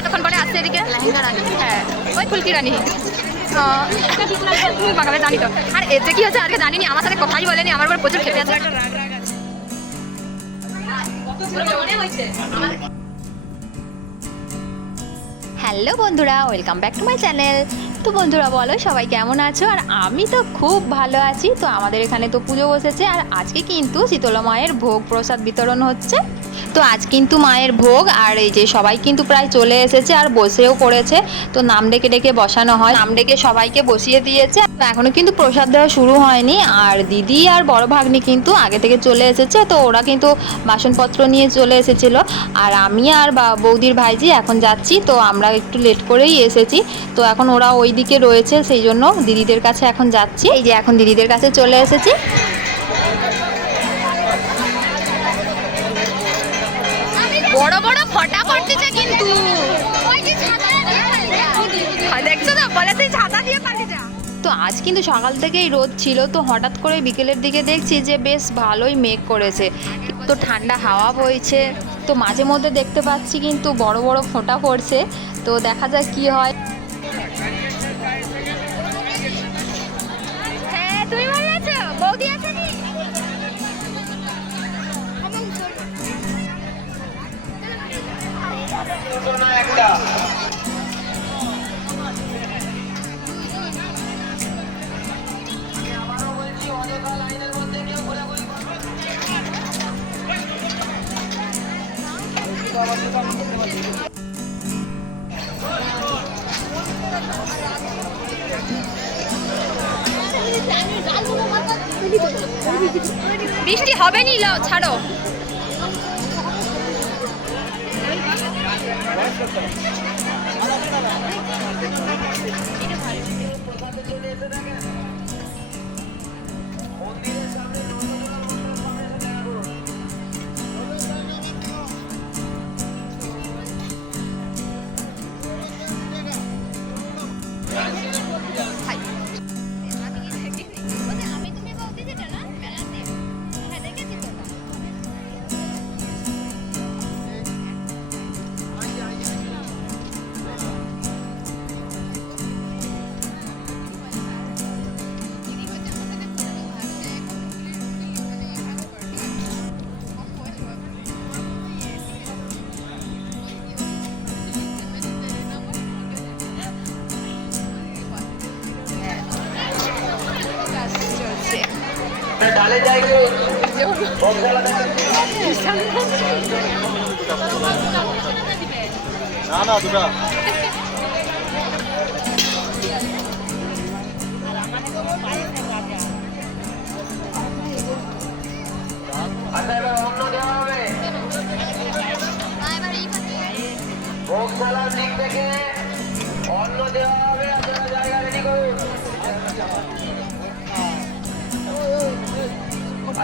এতক্ষণ পরে আসছে এদিকে। হ্যাঁ ওই ফুলকি রানী। তুমি জানি তো। আর এতে কি হচ্ছে আজকে জানিনি, আমার সাথে কথাই বলেনি, আমার প্রচুর খেতে আছে। হ্যালো বন্ধুরা, welcome back to my channel. তো বন্ধুরা, বলো, সবাই কেমন আছো? আর আমি তো খুব ভালো আছি। তো আমাদের এখানে তো পুজো বসেছে, আর আজকে কিন্তু শীতলা মায়ের ভোগ প্রসাদ বিতরণ হচ্ছে। তো আজ কিন্তু মায়ের ভোগ, আর এই যে সবাই কিন্তু প্রায় চলে এসেছে আর বসেও পড়েছে তো নাম ডেকে ডেকে বসানো হয়। নাম ডেকে সবাইকে বসিয়ে দিয়েছে। এখনও কিন্তু প্রসাদ দেওয়া শুরু হয়নি। আর দিদি আর বড় ভাগ্নি কিন্তু আগে থেকে চলে এসেছে। তো ওরা কিন্তু বাসনপত্র নিয়ে চলে এসেছিল। আর আমি আর বৌদির ভাইজি এখন যাচ্ছি। তো আমরা একটু লেট করেই এসেছি। তো এখন ওরা ওই দিকে রয়েছে, সেই জন্য দিদিদের কাছে এখন যাচ্ছি। এই যে এখন দিদিদের কাছে চলে এসেছি। বড় বড় ফটা পড়তেছে কিন্তু। দেখছ তো বলে তুই ছাতা দিয়ে পালিয়ে যা। তো আজ কিন্তু সকাল থেকেই রোদ ছিল, তো হঠাৎ করে বিকেলের দিকে দেখছি যে বেশ ভালোই মেঘ করেছে। তো ঠান্ডা হাওয়া বইছে, তো মাঝে মধ্যে দেখতে পাচ্ছি কিন্তু বড় বড় ফোঁটা পড়ছে। তো দেখা যাক কি হ্যাঁ। বৃষ্টি হবে নি লাও ছাড়ো। ডালে যাইবে না না দুটা।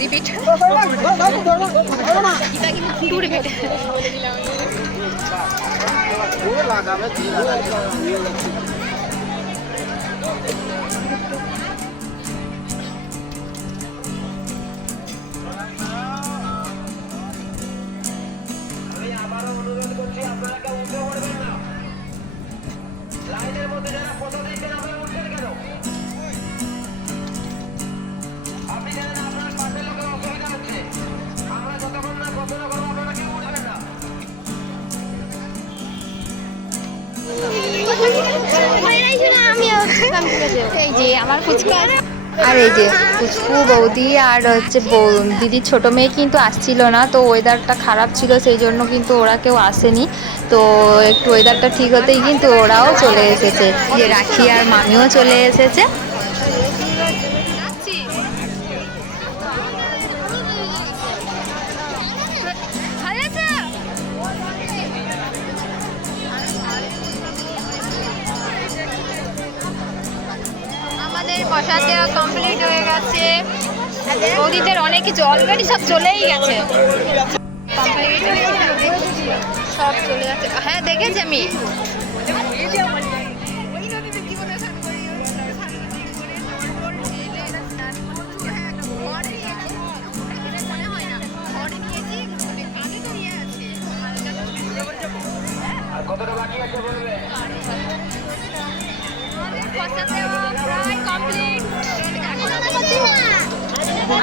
রিপিট টু রিপিট আমি যে আমার ফুচকা আর এই যে ফুচকু বৌদি আর হচ্ছে দিদির ছোট মেয়ে কিন্তু আসছিল না, তো ওয়েদারটা খারাপ ছিল, সেই জন্য কিন্তু ওরা কেউ আসেনি। তো একটু ওয়েদারটা ঠিক হতেই কিন্তু ওরাও চলে এসেছে। যে রাখি আর মামিও চলে এসেছে। প্রসাদ দেওয়া কমপ্লিট হয়ে গেছে। বৌদিদের অনেক কিছু অলরেডি সব চলেই গেছে। হয়ে গেছে। সব চলে যাচ্ছে। হ্যাঁ দেখেছি আমি। কতটা বাকি আছে বলবে?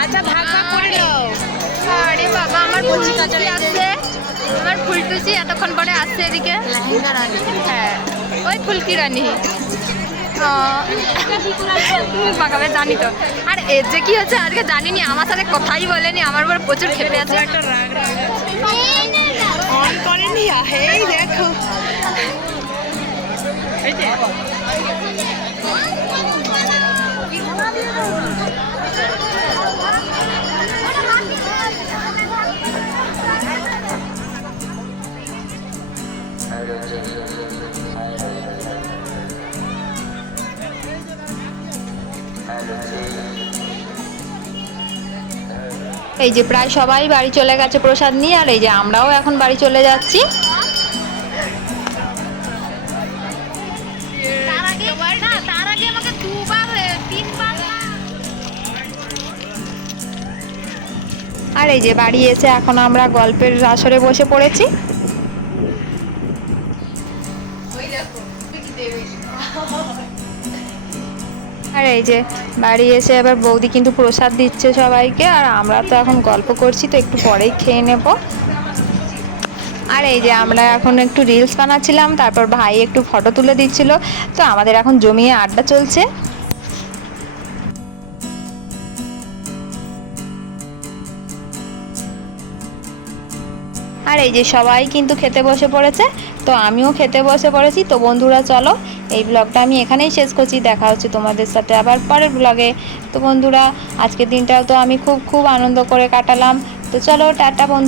আচ্ছা ভাগ ভাগ করে নাও। আরে বাবা আমার কচি কাচারি আসছে আমার ফুলটুসি এতক্ষণ পরে আসছে এদিকে। হ্যাঁ ওই ফুলকি রানী। পাকাবে জানি তো। আর এর যে কি হচ্ছে আজকে জানিনি আমার সাথে কথাই বলেনি আমার উপর প্রচুর খেপে আছে। দেখো। এই যে প্রায় সবাই বাড়ি চলে গেছে প্রসাদ নিয়ে আর এই যে আমরাও এখন বাড়ি চলে যাচ্ছি। আর এই যে বাড়ি এসে এখন আমরা গল্পের আসরে বসে পড়েছি। আর এই যে বাড়ি এসে এবার বৌদি কিন্তু প্রসাদ দিচ্ছে সবাইকে, আর আমরা তো এখন গল্প করছি, তো একটু পরেই খেয়ে নেব। আর এই যে আমরা এখন একটু রিলস বানাচ্ছিলাম, তারপর ভাই একটু ফটো তুলে দিচ্ছিল, তো আমাদের এখন জমিয়ে আড্ডা চলছে। আর এই যে সবাই কিন্তু খেতে বসে পড়েছে, তো আমিও খেতে বসে পড়েছি। তো বন্ধুরা, চলো এই ব্লগটা আমি এখানেই শেষ করছি। দেখা হচ্ছে তোমাদের সাথে আবার পরের ব্লগে। তো বন্ধুরা, আজকের দিনটাও তো আমি খুব খুব আনন্দ করে কাটালাম। তো চলো, টাটা বন্ধু।